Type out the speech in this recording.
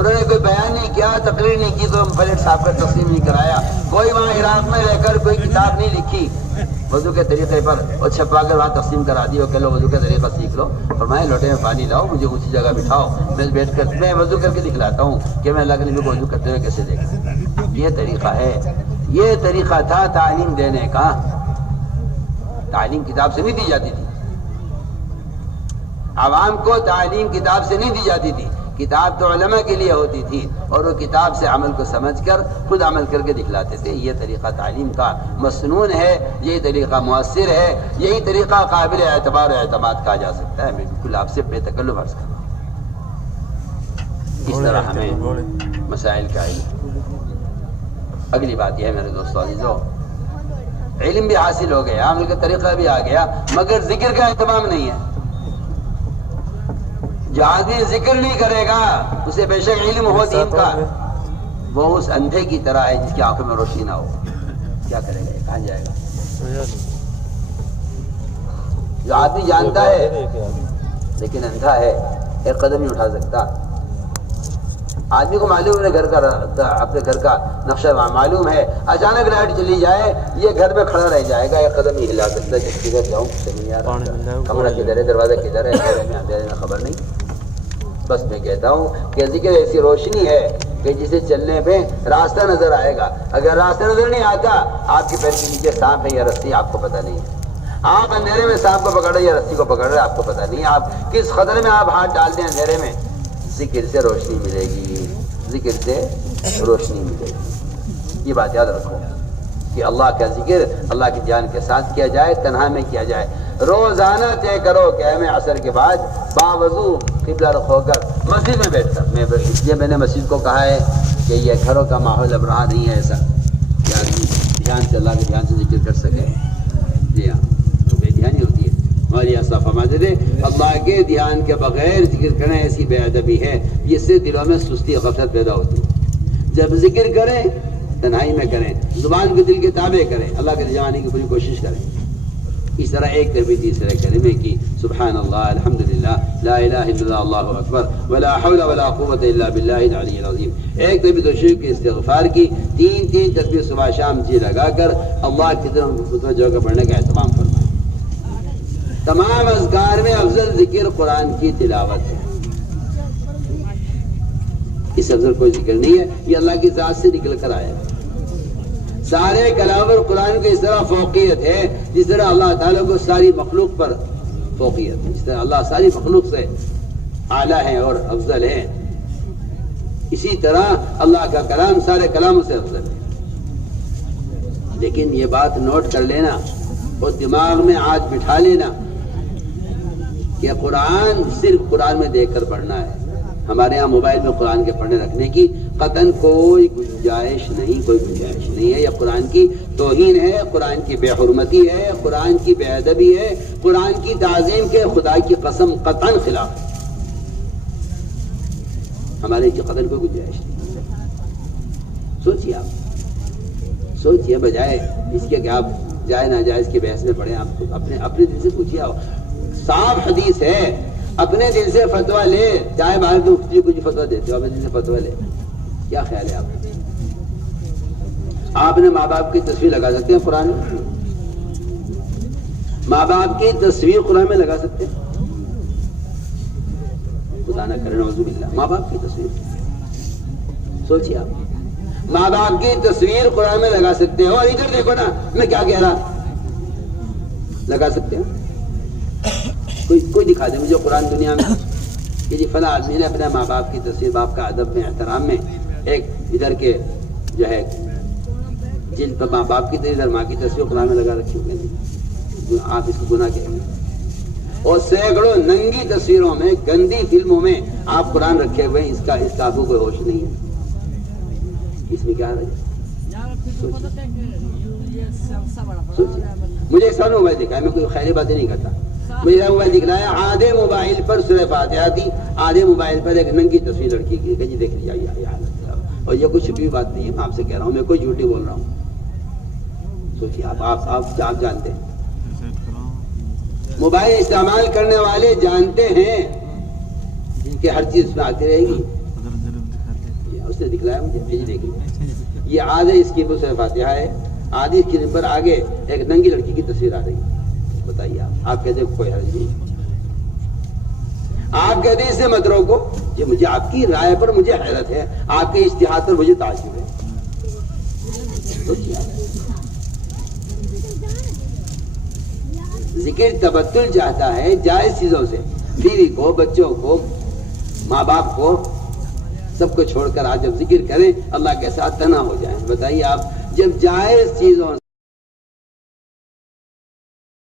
انہوں نے کوئی بیان نہیں کیا، تقریر نہیں کی، تو پلیٹ صاحب کا تقسیم نہیں کرایا، کوئی وہاں عراق میں رہ کر کوئی کتاب نہیں لکھی وضو کے طریقے پر اور چھپا کر وہاں تقسیم کرا دی، اور کہ لو وضو کا طریقہ سیکھ لو، فرمایا لوٹے میں پانی لاؤ، مجھے اونچی جگہ بٹھاؤ، میں بیٹھ کر میں وضو کر کے دکھلاتا ہوں کہ میں اللہ کے نبی کو وضو کرتے ہوئے کیسے دیکھا۔ یہ طریقہ ہے، یہ طریقہ تھا تعلیم دینے کا۔ تعلیم کتاب سے نہیں دی جاتی تھی، عوام کو تعلیم کتاب سے نہیں دی جاتی تھی، کتاب تو علماء کے لیے ہوتی تھی، اور وہ کتاب سے عمل کو سمجھ کر خود عمل کر کے دکھلاتے تھے۔ یہ طریقہ تعلیم کا مسنون ہے، یہی طریقہ مؤثر ہے، یہی طریقہ قابل اعتبار و اعتماد کہا جا سکتا ہے۔ میں بالکل آپ سے بے تکلف عرض کر رہا ہوں، اس طرح ہمیں مسائل کا علم۔ اگلی بات یہ ہے میرے دوستو عزیزو، علم بھی حاصل ہو گیا، عمل کا طریقہ بھی آ گیا، مگر ذکر کا اہتمام نہیں ہے۔ جو آدمی ذکر نہیں کرے گا اسے بے شک علم ہو دین کا، وہ اس اندھے کی طرح ہے جس کی آنکھوں میں روشنی نہ ہو۔ کیا کرے گا، کہاں جائے گا؟ جو آدمی جانتا ہے لیکن اندھا ہے، ایک قدم نہیں اٹھا سکتا۔ آدمی کو معلوم ہے اپنے گھر کا نقشہ معلوم ہے، اچانک لائٹ چلی جائے یہ گھر میں کھڑا رہ جائے گا، ایک قدم نہیں ہلا سکتا، جس کی جاؤں نہیں آ رہا، کمرہ کدھر ہے، دروازہ کدھر ہے، اندھیرے میں خبر نہیں۔ بس میں کہتا ہوں کہ ذکر ایسی روشنی ہے کہ جسے چلنے پہ راستہ نظر آئے گا۔ اگر راستہ نظر نہیں آتا، آپ کے پیر کے نیچے سانپ ہے یا رسی آپ کو پتہ نہیں ہے، آپ اندھیرے میں سانپ کو پکڑ رہے یا رسی کو پکڑ رہے آپ کو پتہ نہیں، آپ کس خطرے میں آپ ہاتھ ڈال دیں اندھیرے میں۔ ذکر سے روشنی ملے گی، ذکر سے روشنی ملے گی۔ یہ بات یاد رکھو کہ اللہ کا ذکر اللہ کی جان کے ساتھ کیا جائے، تنہا میں کیا جائے۔ روزانہ طے کرو کہ میں عصر کے بعد باوضو قبلہ رخ ہو کر مسجد میں بیٹھ کر، اس لیے میں نے مسجد کو کہا ہے کہ یہ گھروں کا ماحول اب رہا نہیں ہے ایسا کہ آدمی دھیان سے اللہ کے دھیان سے ذکر کر سکے۔ جی ہاں، تو بے دھیانی ہوتی ہے۔ ہماری اصلاح فرماتے تھے اللہ کے دھیان کے بغیر ذکر کرنا ایسی بے ادبی ہے جس سے دلوں میں سستی غفلت پیدا ہوتی ہے۔ جب ذکر کریں تنہائی میں کریں، زبان کو دل کے تابع کریں، اللہ کے جانے کی پوری کوشش کریں۔ اس طرح ایک دفعہ تیسرے کلمے کی سبحان اللہ، الحمدللہ، لا الہ الا اللہ، اللہ اکبر، ولا حول ولا قوت الا باللہ العلی العظیم۔ ایک دفعہ توشیب کی استغفار کی، تین تسبیح صبح شام جی لگا کر اللہ کی طرف جو پڑھنے کا اہتمام فرمائیں۔ تمام اذکار میں افضل ذکر قرآن کی تلاوت ہے، اس افضل کوئی ذکر نہیں ہے، یہ اللہ کی ذات سے نکل کر آیا۔ سارے کلام اور قرآن کی اس طرح فوقیت ہے جس طرح اللہ تعالیٰ کو ساری مخلوق پر فوقیت ہے، جس طرح اللہ ساری مخلوق سے اعلیٰ ہے اور افضل ہے، اسی طرح اللہ کا کلام سارے کلاموں سے افضل ہے۔ لیکن یہ بات نوٹ کر لینا اور دماغ میں آج بٹھا لینا کہ قرآن صرف قرآن میں دیکھ کر پڑھنا ہے۔ ہمارے ہاں موبائل میں قرآن کے پڑھنے رکھنے کی قطعاً کوئی گنجائش نہیں ہے۔ یہ قرآن کی توہین ہے، قرآن کی بے حرمتی ہے، قرآن کی بے ادبی ہے، قرآن کی تعظیم کے خدا کی قسم قطعاً خلاف ہے۔ ہمارے کی قطعاً کوئی گنجائش نہیں۔ سوچیے، آپ سوچیے، بجائے اس کے کہ آپ جائے ناجائز کی بحث میں پڑھیں، آپ اپنے دل سے پوچھیے، صاف حدیث ہے، اپنے دل سے فتویٰ لے، چاہے باہر کے مفتی کچھ فتویٰ دیتے ہو، اپنے دل سے فتویٰ لے۔ کیا خیال ہے آپ نے ماں باپ کی تصویر لگا سکتے ہیں قرآن میں؟ ماں باپ کی تصویر قرآن میں لگا سکتے ہیں؟ خدا نہ کرے نعوذ باللہ، ماں باپ کی تصویر سوچیے آپ، ماں باپ کی تصویر قرآن میں لگا سکتے ہو؟ اور ادھر دیکھو نا میں کیا کہہ رہا، لگا سکتے ہیں؟ کوئی دکھا دے مجھے قرآن دنیا میں کہ جی فلاں آدمی نے اپنے ماں باپ کی تصویر، باپ کا ادب میں احترام میں، ایک ادھر کے جو ہے جن پر ماں باپ کی تصویر، ادھر ماں کی تصویر قرآن میں لگا رکھی ہوگی، نہیں آپ اس کو گناہ کہیں گے۔ اور سینکڑوں ننگی تصویروں میں، گندی فلموں میں آپ قرآن رکھے ہوئے ہیں، اس کا آپ کو کوئی ہوش نہیں ہے، اس میں کیا رہے؟ سوچیے، مجھے ایک سال موبائل دکھا ہے، میں کوئی خیری باتیں نہیں کرتا، مجھے موبائل دکھلایا، آدھے موبائل پر سورہ فاتحہ تھی، آدھے موبائل پر ایک ننگی تصویر لڑکی کی، کہ جی دیکھ لیجیے یہ حالت ہے، اور یہ کوئی چھپی بات نہیں ہے، میں آپ سے کہہ رہا ہوں، میں کوئی جھوٹی بول رہا ہوں۔ سوچیے آپ جانتے ہیں، موبائل استعمال کرنے والے جانتے ہیں کہ ہر چیز میں آتی رہے گی، کس نے دکھلایا مجھے بھیجنے کے لیے؟ یہ آدھے اسکرین پر سورہ فاتحہ ہے، آدھی اسکرین پر آگے ایک ننگی لڑکی کی تصویر آ رہی ہے. بتائیے آپ کہتے ہیں کوئی حرج نہیں، آپ کہتے ہیں اسے مت روکو. یہ مجھے آپ کی رائے پر مجھے حیرت ہے، آپ کے اجتہاد پر مجھے تعجب ہے. ذکر تبتل چاہتا ہے جائز چیزوں سے، بیوی کو، بچوں کو، ماں باپ کو، سب کو چھوڑ کر آج جب ذکر کریں اللہ کے ساتھ تنہا ہو جائیں. بتائیے آپ جب جائز چیزوں